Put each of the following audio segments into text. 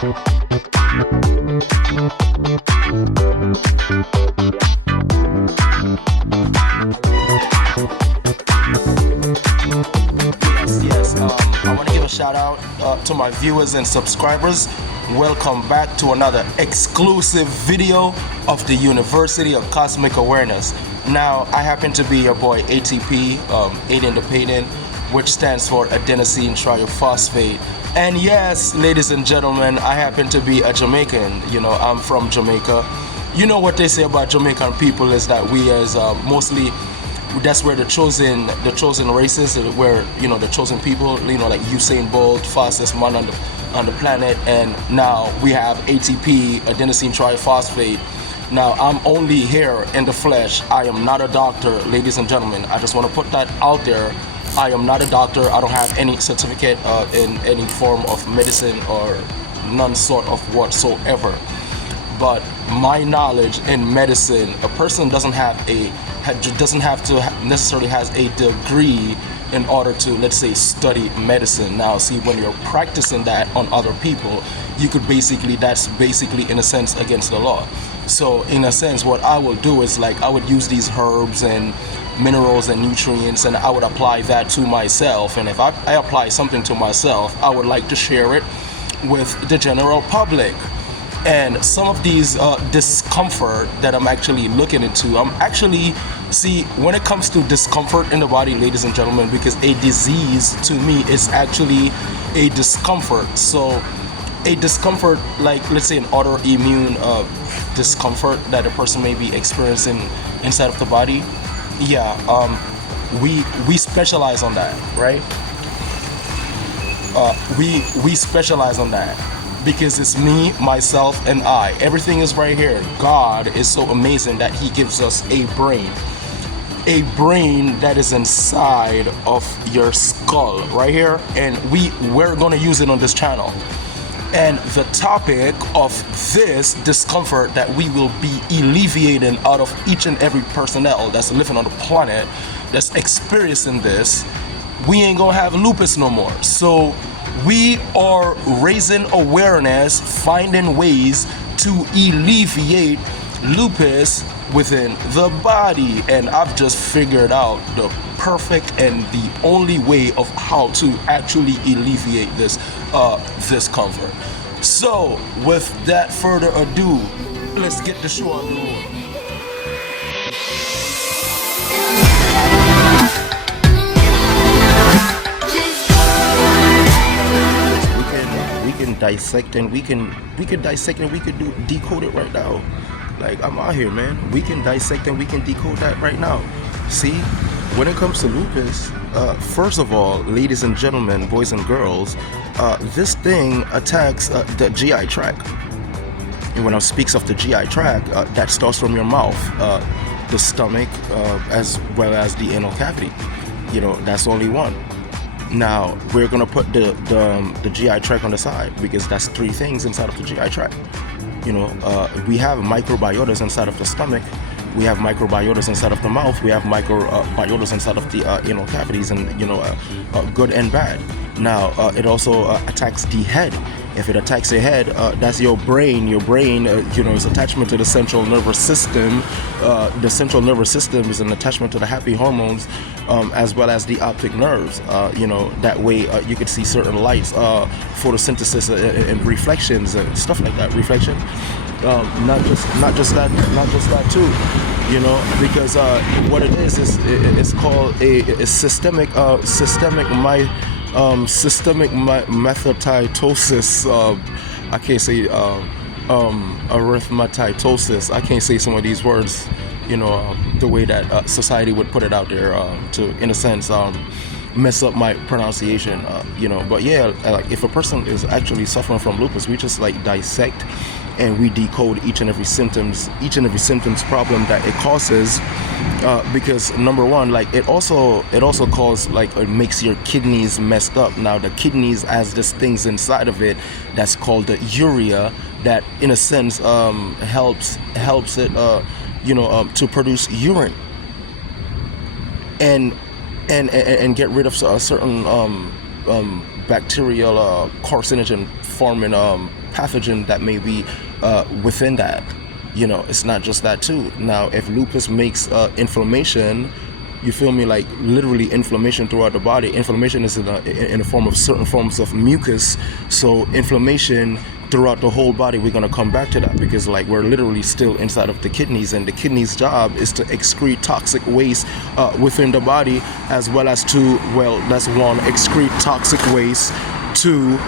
I want to give a shout out to my viewers and subscribers. Welcome back to another exclusive video of the University of Cosmic Awareness. Now, I happen to be your boy ATP, Aidenthepayden, which stands for adenosine triphosphate. And yes, ladies and gentlemen, I happen to be a Jamaican. You know, I'm from Jamaica. You know what they say about Jamaican people is that we as mostly, that's where the chosen races, where, you know, the chosen people, you know, like Usain Bolt, fastest man on the planet, and now we have ATP, adenosine triphosphate. Now, I'm only here in the flesh. I am not a doctor, ladies and gentlemen. I just want to put that out there. I am not a doctor. I don't have any certificate in any form of medicine or none sort of whatsoever. But my knowledge in medicine, a person doesn't have to necessarily has a degree in order to, let's say, study medicine. Now, see, when you're practicing that on other people, that's basically in a sense against the law. So in a sense, what I will do is, like, I would use these herbs and minerals and nutrients, and I would apply that to myself. And if I apply something to myself, I would like to share it with the general public. And some of these discomfort that I'm actually looking into, see, when it comes to discomfort in the body, ladies and gentlemen, because a disease to me is actually a discomfort. So a discomfort, like, let's say, an autoimmune discomfort that a person may be experiencing inside of the body, yeah, we specialize on that, right? We specialize on that. Because it's me, myself, and I. Everything is right here. God is so amazing that He gives us a brain that is inside of your skull, right here. And we're gonna use it on this channel. And the topic of this discomfort that we will be alleviating out of each and every personnel that's living on the planet that's experiencing this, we ain't gonna have lupus no more. So we are raising awareness, finding ways to alleviate lupus within the body. And I've just figured out the perfect and the only way of how to actually alleviate this discomfort. So with that further ado, let's get the show on the road. We can dissect and we can decode it right now. Like, I'm out here, man. We can dissect and we can decode that right now. See, when it comes to lupus, first of all, ladies and gentlemen, boys and girls, this thing attacks the GI tract. And when I speaks of the GI tract, that starts from your mouth, the stomach, as well as the anal cavity. You know, that's only one. Now, we're going to put the GI tract on the side, because that's three things inside of the GI tract. You know, we have microbiotas inside of the stomach, we have microbiotas inside of the mouth, we have microbiotas inside of the anal cavities, and, you know, good and bad. Now, it also attacks the head. If it attacks the head, that's your brain. Your brain, you know, is attachment to the central nervous system. The central nervous system is an attachment to the happy hormones, as well as the optic nerves. You know, that way you could see certain lights, photosynthesis, and reflections and stuff like that. Reflection, not just that too. You know, because what it is it's called a systemic mathematosis. I can't say arithmetitosis. I can't say some of these words, you know, the way that society would put it out there, to, in a sense, mess up my pronunciation, you know. But yeah, like, if a person is actually suffering from lupus, we just, like, dissect and we decode each and every symptoms problem that it causes, because number one, like, it also causes, like, it makes your kidneys messed up. Now, the kidneys has this things inside of it that's called the urea, that in a sense helps it you know, to produce urine and get rid of certain bacterial carcinogen forming pathogen that may be within that. It's not just that too. Now, if lupus makes inflammation, you feel me, like literally inflammation throughout the body. Inflammation is in the form of certain forms of mucus. So inflammation throughout the whole body, we're going to come back to that, because like we're literally still inside of the kidneys, and the kidneys' job is to excrete toxic waste within the body, as well as to, well, that's one, excrete toxic waste to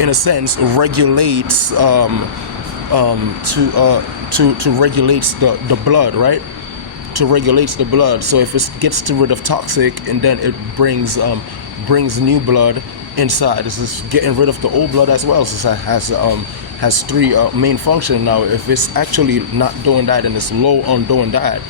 in a sense regulates to regulates the blood, right? To regulates the blood. So if it gets rid of toxic, and then it brings new blood inside. This is getting rid of the old blood as well. So it has three main functions. Now, if it's actually not doing that and it's low on doing that,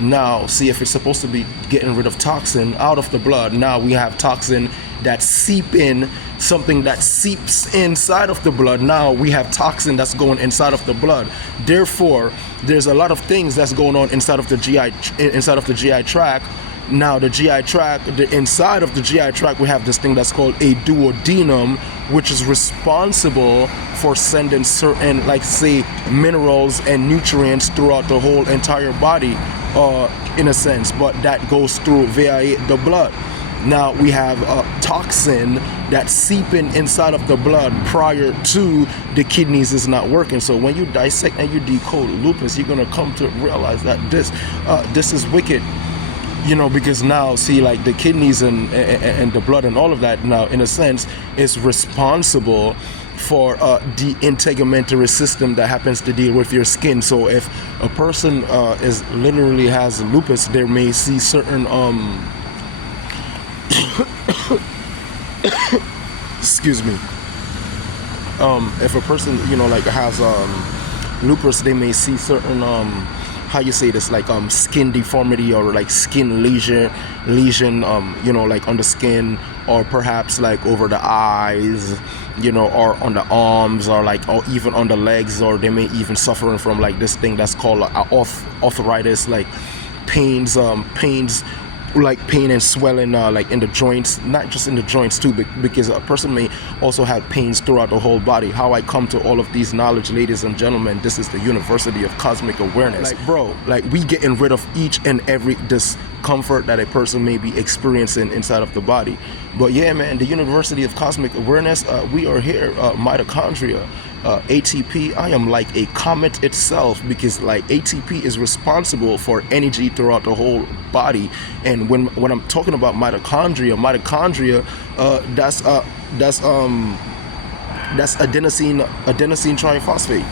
now see, if it's supposed to be getting rid of toxin out of the blood, now we have toxin that something that seeps inside of the blood. Now we have toxin that's going inside of the blood. Therefore, there's a lot of things that's going on inside of the GI tract. Now the GI tract, inside of the GI tract, we have this thing that's called a duodenum, which is responsible for sending certain, like say, minerals and nutrients throughout the whole entire body, in a sense, but that goes through via the blood. Now we have a toxin that's seeping inside of the blood prior to the kidneys is not working. So when you dissect and you decode lupus, you're gonna come to realize that this is wicked. Because now, see, like the kidneys and the blood and all of that, now in a sense is responsible for the integumentary system that happens to deal with your skin. So if a person literally has lupus, they may see certain excuse me. If a person like has lupus, they may see certain how you say this, like skin deformity, or like skin lesion, like on the skin, or perhaps like over the eyes, or on the arms, or even on the legs, or they may even suffering from like this thing that's called arthritis, like pains like pain and swelling like in the joints, not just in the joints too, because a person may also have pains throughout the whole body. How I come to all of these knowledge, ladies and gentlemen, this is the University of Cosmic Awareness. Like, bro, like we getting rid of each and every discomfort that a person may be experiencing inside of the body. But yeah, man, the University of Cosmic Awareness, we are here, mitochondria, ATP. I am like a comet itself, because like ATP is responsible for energy throughout the whole body. And when I'm talking about mitochondria, that's adenosine triphosphate.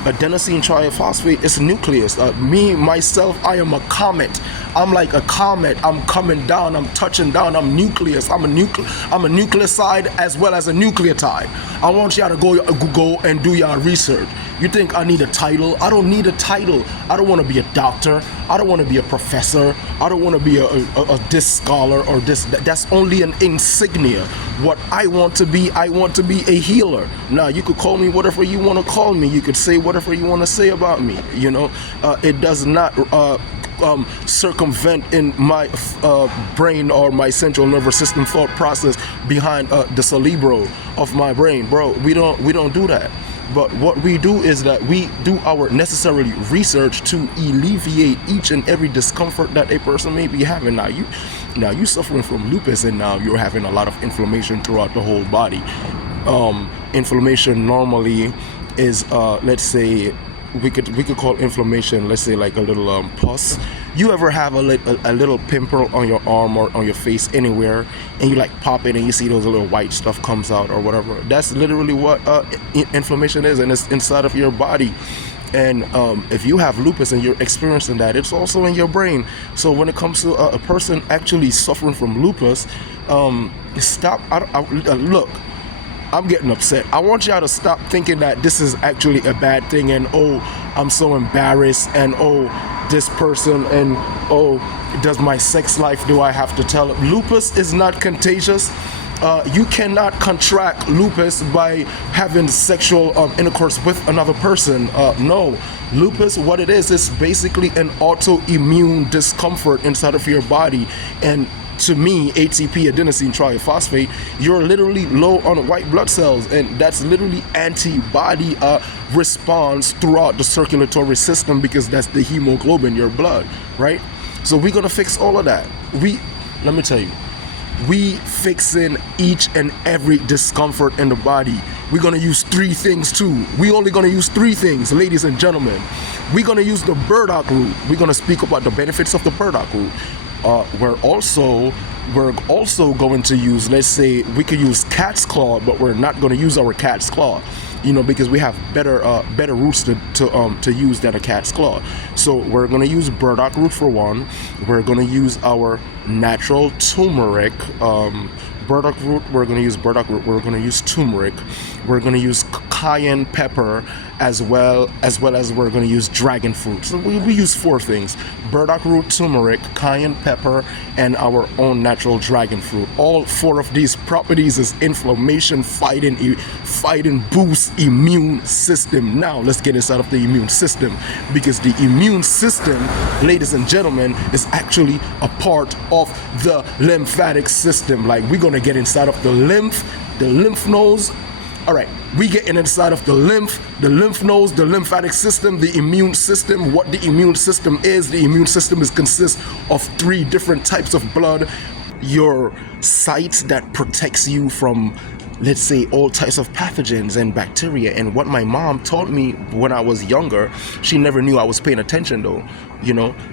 Adenosine triphosphate is a nucleus. Me, myself, I am a comet. I'm like a comet. I'm coming down. I'm touching down. I'm nucleus. I'm a nucleoside as well as a nucleotide. I want y'all to go and do y'all research. You think I need a title? I don't need a title. I don't want to be a doctor. I don't want to be a professor. I don't want to be a this scholar or this. That's only an insignia. What I want to be a healer. Now, you could call me whatever you want to call me. You could say whatever you want to say about me. It does not circumvent in my brain or my central nervous system thought process behind the cerebro of my brain, bro. We don't do that. But what we do is that we do our necessary research to alleviate each and every discomfort that a person may be having. Now you suffering from lupus, and now you're having a lot of inflammation throughout the whole body. Inflammation normally is let's say we could call inflammation, let's say, like a little pus. You ever have a little pimple on your arm or on your face anywhere, and you like pop it and you see those little white stuff comes out or whatever? That's literally what inflammation is, and it's inside of your body. And if you have lupus and you're experiencing that, it's also in your brain. So when it comes to a person actually suffering from lupus, stop. Look, I'm getting upset. I want y'all to stop thinking that this is actually a bad thing, and I'm so embarrassed, and this person, and does my sex life, do I have to tell it? Lupus is not contagious. You cannot contract lupus by having sexual intercourse with another person. No. Lupus, what it is basically an autoimmune discomfort inside of your body, and to me, ATP, adenosine triphosphate, you're literally low on white blood cells, and that's literally antibody response throughout the circulatory system, because that's the hemoglobin, your blood, right? So we're gonna fix all of that. Let me tell you, we fixing each and every discomfort in the body. We're gonna use 3 things too. We only gonna use 3 things, ladies and gentlemen. We're gonna use the burdock root. We're gonna speak about the benefits of the burdock root. We're also going to use, let's say, we could use cat's claw, but we're not going to use our cat's claw, because we have better roots to use than a cat's claw. So we're going to use burdock root for one. We're going to use our natural turmeric. Burdock root, we're going to use burdock root, we're going to use turmeric, we're going to use cayenne pepper, as well as we're going to use dragon fruit. So we use 4 things: burdock root, turmeric, cayenne pepper, and our own natural dragon fruit. All 4 of these properties is inflammation fighting, boosts immune system. Now let's get inside of the immune system, because the immune system, ladies and gentlemen, is actually a part of the lymphatic system. Like, we're going to get inside of the lymph nodes. All right, we get inside of the lymph nodes, the lymphatic system, the immune system. What the immune system is, the immune system consists of 3 different types of blood. Your site that protects you from, let's say, all types of pathogens and bacteria. And what my mom taught me when I was younger, she never knew I was paying attention though,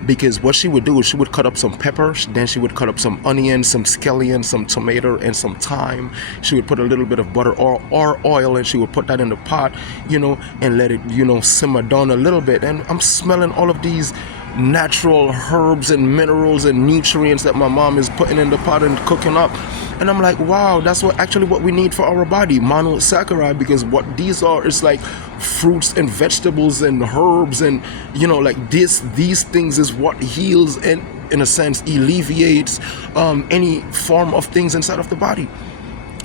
because what she would do is she would cut up some pepper, then she would cut up some onion, some scallion, some tomato, and some thyme. She would put a little bit of butter or oil, and she would put that in the pot, and let it, simmer down a little bit. And I'm smelling all of these natural herbs and minerals and nutrients that my mom is putting in the pot and cooking up. And I'm like, wow, that's what we need for our body, monosaccharide, because what these are is like fruits and vegetables and herbs, and like these things is what heals and, in a sense, alleviates any form of things inside of the body.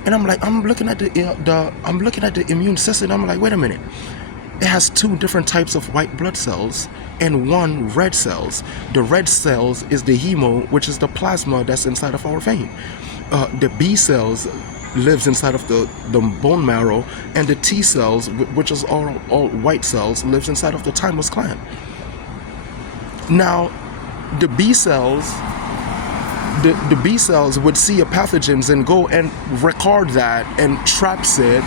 And I'm looking at the immune system. I'm like, wait a minute. It has 2 different types of white blood cells and 1 red cells. The red cells is the hemo, which is the plasma that's inside of our vein. The B cells lives inside of the bone marrow, and the T cells, which is all white cells, lives inside of the thymus gland. Now, the B cells would see a pathogens and go and record that and traps it,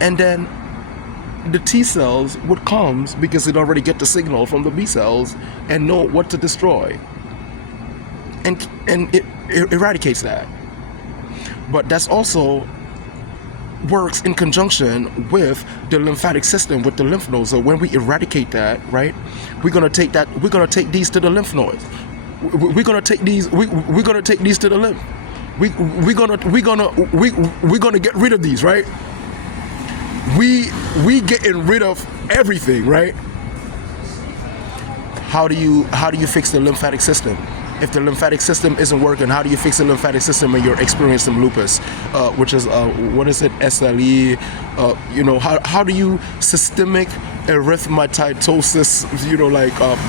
and then the T cells would come, because it already get the signal from the B cells and know what to destroy, and it eradicates that. But that's also works in conjunction with the lymphatic system, with the lymph nodes. So when we eradicate that, right, we're gonna take these to the lymph nodes. We're gonna take these to the lymph. We're gonna get rid of these, right? We getting rid of everything, right? How do you fix the lymphatic system? If the lymphatic system isn't working, how do you fix the lymphatic system when you're experiencing lupus, which is SLE? How do you systemic erythematosus?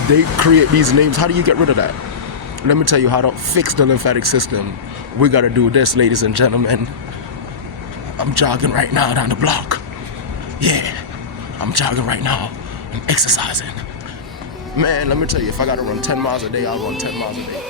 They create these names. How do you get rid of that? Let me tell you how to fix the lymphatic system. We gotta do this, ladies and gentlemen. I'm jogging right now down the block. Yeah, I'm jogging right now. I'm exercising. Man, let me tell you, if I gotta run 10 miles a day, I'll run 10 miles a day.